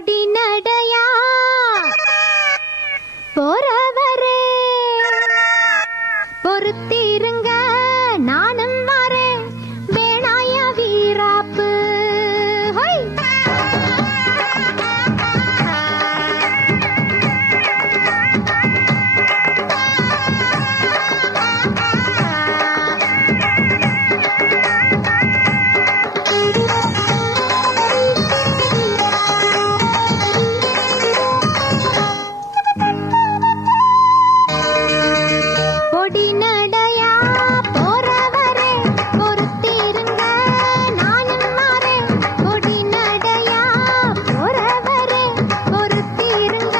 பொடி நடையா போறவரே பொறுத்திருங்க நானும் வரேன் வேணாயா வீராப்பு பொடி நடையா போறவரே பொறுத்திருங்க நானும் வரேன் பொடி நடையா போறவரே பொறுத்திருங்க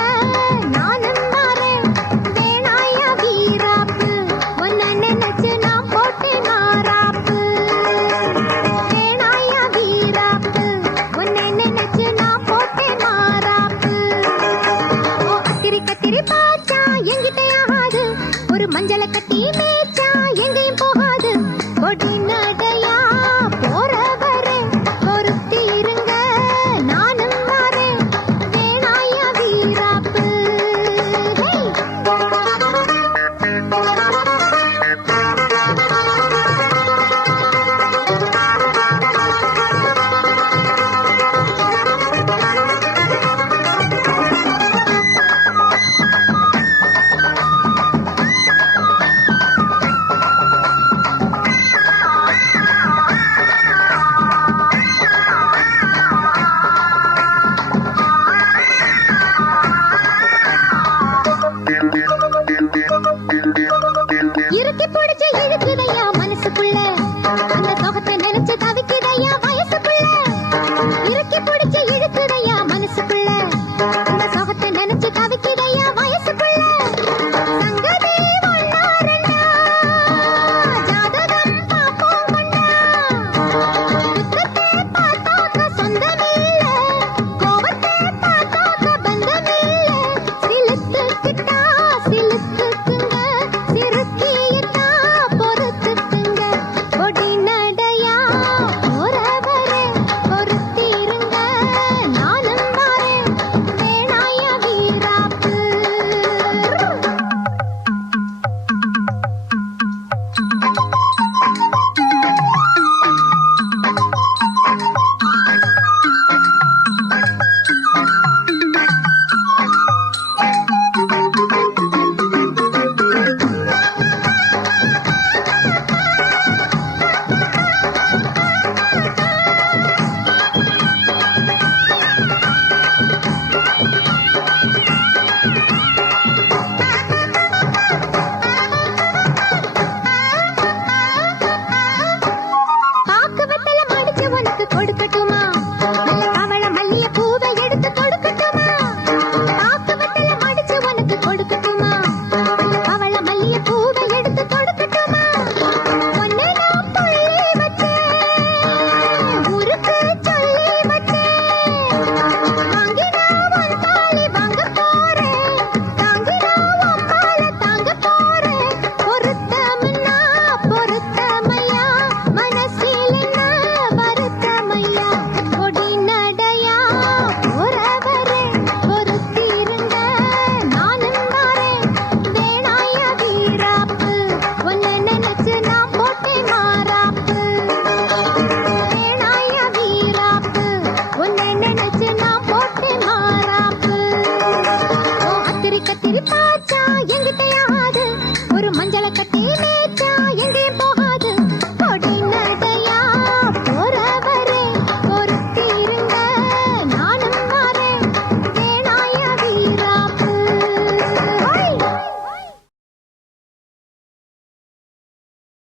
நானும் வரேன் வேணாயா வீராப்பு உன்னை நினைச்சு நான் போட்டேன் மாறாப்பு வேணாயா வீராப்பு உன்னை நினைச்சு நான் போட்டேன் மாறாப்பு ஓ கத்திரி கத்திரி பாச்சா எங்கிட்ட ஆகாது ஒரு மஞ்சள கட்டி மேய்ச்சா எங்கேயும் போகாது பொடி நடையா போறவரே பொறுத்தி இருங்க நானும் வரேன் வேணாயா வீராப்பு இறுக்கி பிடிச்சு இழுக்குதையா மனசுக்குள்ள அந்த சோகத்தை நினைச்சு தவிக்குதையா வயசுக்குள்ள இறுக்கி பிடிச்சு இழுக்குதையா மனசுக்குள்ள